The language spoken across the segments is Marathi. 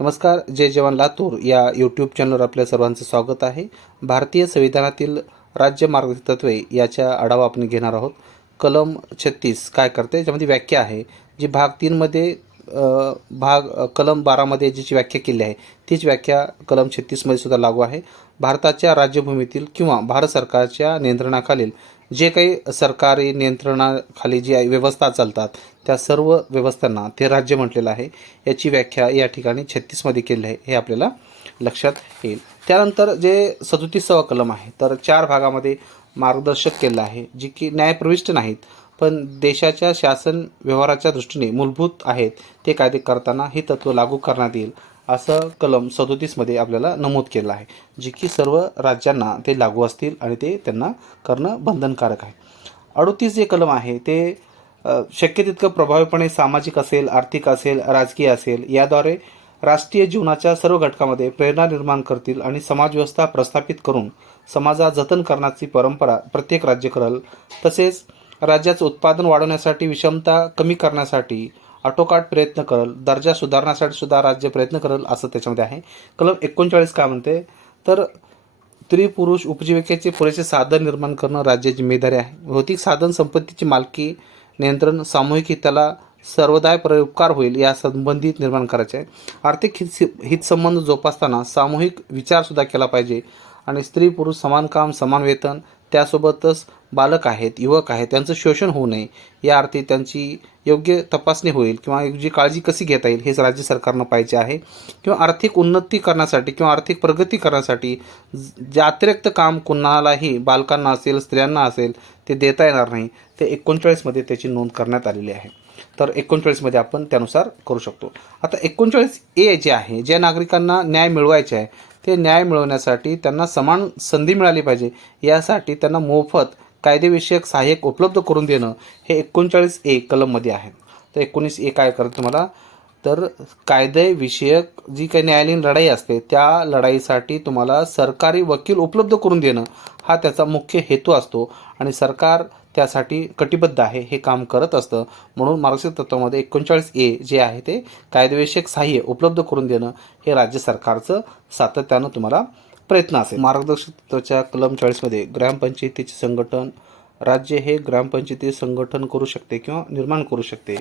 नमस्कार जय जवान लातूर. या यूट्यूब चॅनलवर आपल्या सर्वांचं स्वागत आहे. भारतीय संविधानातील राज्य मार्गदर्शक तत्वे याच्या आढावा आपण घेणार आहोत. कलम छत्तीस काय करते? याच्यामध्ये व्याख्या आहे जी भाग तीनमध्ये भाग कलम बारामध्ये ज्याची व्याख्या केली आहे तीच व्याख्या कलम छत्तीसमध्ये सुद्धा लागू आहे. भारताच्या राज्यभूमीतील किंवा भारत सरकारच्या नियंत्रणाखालील जे काही सरकारी नियंत्रणाखाली जी व्यवस्था चालतात त्या सर्व व्यवस्थांना ते राज्य म्हटलेलं आहे. याची व्याख्या या ठिकाणी छत्तीसमध्ये केली आहे हे आपल्याला लक्षात येईल. त्यानंतर जे सदोतीसावा कलम आहे तर चार भागामध्ये मार्गदर्शक केलं आहे जी की न्यायप्रविष्ट नाहीत पण देशाच्या शासन व्यवहाराच्या दृष्टीने मूलभूत आहेत ते कायदे करताना हे तत्त्व लागू करण्यात येईल. असं कलम सदोतीसमध्ये आपल्याला नमूद केलं आहे जी की सर्व राज्यांना ते लागू असतील आणि ते त्यांना करणं बंधनकारक आहे. अडोतीस जे कलम आहे ते शक्य तितकं प्रभावीपणे सामाजिक असेल आर्थिक असेल राजकीय असेल याद्वारे राष्ट्रीय जीवनाच्या सर्व घटकामध्ये प्रेरणा निर्माण करतील आणि समाजव्यवस्था प्रस्थापित करून समाजात जतन करण्याची परंपरा प्रत्येक राज्य करेल. तसेच राज्याचं उत्पादन वाढवण्यासाठी विषमता कमी करण्यासाठी आटोकाट प्रयत्न करेल दर्जा सुधारण्यासाठी सुद्धा राज्य प्रयत्न करेल असं त्याच्यामध्ये आहे. कलम एकोणचाळीस काय म्हणते? तर स्त्री पुरुष उपजीविकेचे पुरेसे साधन निर्माण करणं राज्याची जिम्मेदारी आहे. भौतिक साधन संपत्तीची मालकी नियंत्रण सामूहिक हिताला सर्वदाय उपकार होईल या संबंधित निर्माण करायचे आहे. आर्थिक हित हितसंबंध जोपासताना सामूहिक विचारसुद्धा केला पाहिजे. आणि स्त्री पुरुष समान काम समान वेतन त्यासोबतच बालक आहेत युवक आहेत त्यांचं शोषण होऊ नये. या अर्थी त्यांची योग्य तपासणी होईल किंवा जी काळजी कशी घेता येईल हेच राज्य सरकारनं पाहिजे आहे. किंवा आर्थिक उन्नती करण्यासाठी किंवा आर्थिक प्रगती करण्यासाठी जे अतिरिक्त काम कुणालाही बालकांना असेल स्त्रियांना असेल ते देता येणार नाही. ते एकोणचाळीसमध्ये त्याची नोंद करण्यात आलेली आहे. तर एकोणचाळीसमध्ये आपण त्यानुसार करू शकतो. आता एकोणचाळीस ए जे आहे ज्या नागरिकांना न्याय मिळवायचे आहे ते न्याय मिळवण्यासाठी त्यांना समान संधी मिळाली पाहिजे. यासाठी त्यांना मोफत कायदेविषयक सहाय्यक उपलब्ध करून देणं हे एकोणचाळीस ए कलममध्ये आहे. तर एकोणीस ए काय करतं तुम्हाला? तर कायदेविषयक जी काही न्यायालयीन लढाई असते त्या लढाईसाठी तुम्हाला सरकारी वकील उपलब्ध करून देणं हा त्याचा मुख्य हेतू असतो आणि सरकार त्यासाठी कटिबद्ध आहे हे काम करत असतं. म्हणून मार्गदर्शक तत्वामध्ये एकोणचाळीस ए जे आहे ते कायदेविषयक सहाय्य उपलब्ध करून देणं हे राज्य सरकारचं सातत्यानं तुम्हाला प्रयत्न असेल. मार्गदर्शक तत्वाच्या कलम चाळीसमध्ये ग्रामपंचायतीचे संघटन राज्य हे ग्रामपंचायती संघटन करू शकते किंवा निर्माण करू शकते.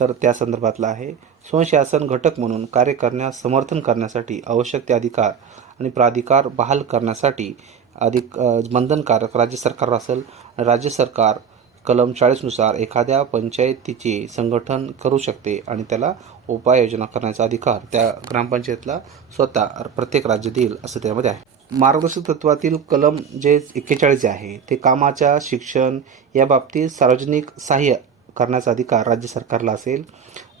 तर त्या संदर्भातला आहे. स्वशासन घटक म्हणून कार्य करण्यास समर्थन करण्यासाठी आवश्यक ते अधिकार आणि प्राधिकार बहाल करण्यासाठी अधिक बंधनकारक राज्य सरकार असेल राज्य सरकार कलम चाळीसनुसार एखाद्या पंचायतीचे संघटन करू शकते आणि त्याला उपाययोजना करण्याचा अधिकार त्या ग्रामपंचायतला स्वतः प्रत्येक राज्य देईल असं त्यामध्ये आहे. मार्गदर्शक तत्वातील कलम जे एक्केचाळीस जे आहे ते कामाच्या शिक्षण या बाबतीत सार्वजनिक सहाय्य करण्याचा अधिकार राज्य सरकारला असेल.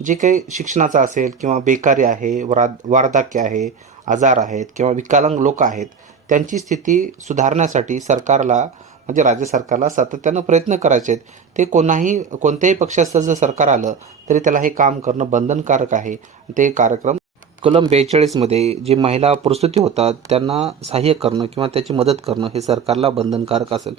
जे काही शिक्षणाचा असेल किंवा बेकारी आहे वरा वार्धक्य आहे आजार आहेत किंवा विकलांग लोक आहेत त्यांची स्थिती सुधारण्यासाठी सरकारला म्हणजे राज्य सरकारला सातत्यानं प्रयत्न करायचे आहेत ते कोणाही कोणत्याही पक्षाचं जर सरकार आलं तरी त्याला हे काम करणं बंधनकारक आहे. ते कार्यक्रम कलम बेचाळीसमध्ये जे महिला प्रसूती होतात त्यांना सहाय्य करणं किंवा त्याची मदत करणं हे सरकारला बंधनकारक असेल.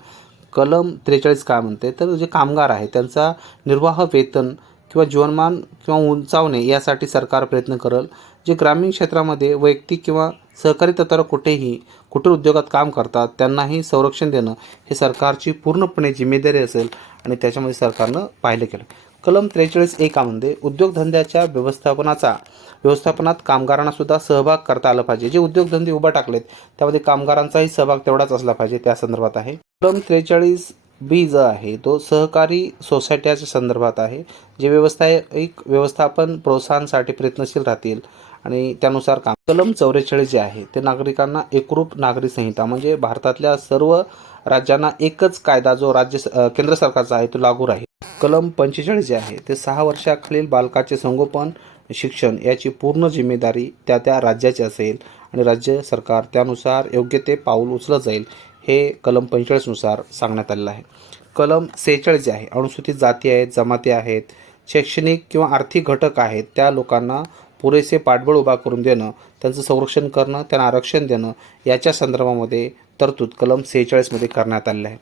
कलम त्रेचाळीस काय म्हणते? तर जे कामगार आहे त्यांचा निर्वाह वेतन किंवा जीवनमान किंवा उंचावणे यासाठी सरकार प्रयत्न करेल. जे ग्रामीण क्षेत्रामध्ये वैयक्तिक किंवा सहकारी तत्वावर कुठेही कुटीर उद्योगात काम करतात त्यांनाही संरक्षण देणं हे सरकारची पूर्णपणे जिम्मेदारी असेल आणि त्याच्यामध्ये सरकारनं पाहिलं गेलं कलम त्रेचाळीस एकामध्ये उद्योगधंद्याच्या व्यवस्थापनाचा व्यवस्थापनात कामगारांना सुद्धा सहभाग करता आला पाहिजे. जे उद्योगधंदे उभा टाकलेत त्यामध्ये कामगारांचाही सहभाग तेवढाच असला पाहिजे त्या संदर्भात आहे. कलम त्रेचाळीस बी जो आहे तो सहकारी सोसायट्याच्या संदर्भात आहे जे व्यवसायिक व्यवस्थापन प्रोत्साहनासाठी प्रयत्नशील राहतील आणि त्यानुसार काम. कलम चौवेचाळीस जे आहे ते नागरिकांना एकरूप नागरी संहिता म्हणजे भारतातल्या सर्व राज्यांना एकच कायदा जो राज्य स- केंद्र सरकारचा आहे तो लागू राहील. कलम पंचेचाळीस जे आहे ते सहा वर्षाखालील बालकाचे संगोपन शिक्षण याची पूर्ण जिम्मेदारी त्या त्या राज्याची असेल आणि राज्य सरकार त्यानुसार योग्य ते पाऊल उचलत जाईल हे कलम पंचेचाळीसनुसार सांगण्यात आलेलं आहे. कलम सेहेचाळीस जे आहे अनुसूचित जाती आहेत जमाती आहेत शैक्षणिक किंवा आर्थिक घटक आहेत त्या लोकांना पुरेसे पाठबळ उभा करून देणं त्यांचं संरक्षण करणं त्यांना आरक्षण देणं याच्या संदर्भामध्ये तरतूद कलम सेहेचाळीसमध्ये करण्यात आलेलं आहे.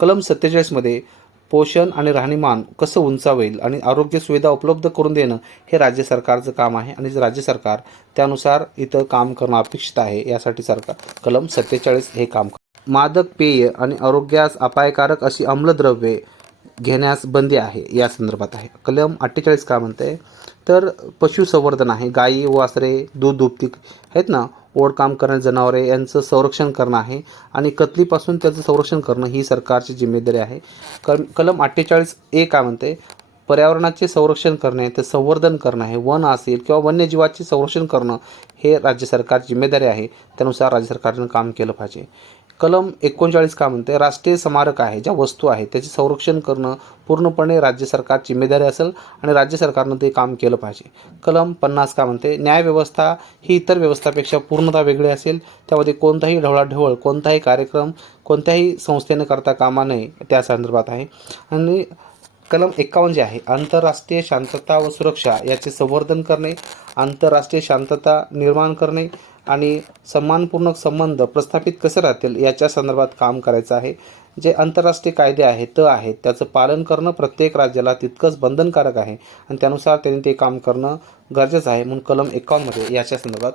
कलम सत्तेचाळीसमध्ये पोषण आणि राहणीमान कसं उंचावेल आणि आरोग्य सुविधा उपलब्ध करून देणं हे राज्य सरकारचं काम आहे. आणि राज्य सरकार त्यानुसार इथं काम करणं अपेक्षित आहे यासाठी सरकार कलम सत्तेचाळीस हे काम मादक पेय आणि आरोग्यास अपायकारक अशी आम्लद्रव्ये घेण्यास बंदी आहे या संदर्भात आहे. कलम अठ्ठेचाळीस का म्हणते तर पशुसंवर्धन आहे गायी वासरे दूध दुभती आहेत ना? ओढकाम करणारे जनावरे यांचं संरक्षण करणं आहे. आणि कतलीपासून त्याचं संरक्षण करणं ही सरकारची जिम्मेदारी आहे. कल कलम अठ्ठेचाळीस ए काय म्हणते? पर्यावरणाचे संरक्षण करणे ते संवर्धन करणं हे वन असेल किंवा वन्यजीवाचे संरक्षण करणं हे राज्य सरकारची जिम्मेदारी आहे. त्यानुसार राज्य सरकारनं काम केलं पाहिजे. कलम एकोणचाळीस का म्हणते? राष्ट्रीय स्मारक आहे ज्या वस्तू आहेत त्याचे संरक्षण करणं पूर्णपणे राज्य सरकारची जिम्मेदारी असेल आणि राज्य सरकारनं ते काम केलं पाहिजे. कलम पन्नास का म्हणते? न्यायव्यवस्था ही इतर व्यवस्थापेक्षा पूर्णतः वेगळी असेल. त्यामध्ये कोणताही ढवळाढवळ कोणताही कार्यक्रम कोणत्याही संस्थेने करता कामा नये त्या संदर्भात आहे. आणि कलम एकावन्न जे आहे आंतरराष्ट्रीय शांतता व सुरक्षा याचे संवर्धन करणे आंतरराष्ट्रीय शांतता निर्माण करणे आणि सन्मानपूर्ण संबंध प्रस्थापित कसे राहतील याच्या संदर्भात काम करायचं आहे. जे आंतरराष्ट्रीय कायदे आहेत त आहेत. त्याचं पालन करणं प्रत्येक राज्याला तितकंच बंधनकारक आहे आणि त्यानुसार त्यांनी ते काम करणं गरजेचं आहे म्हणून कलम एकावन्नमध्ये याच्या संदर्भात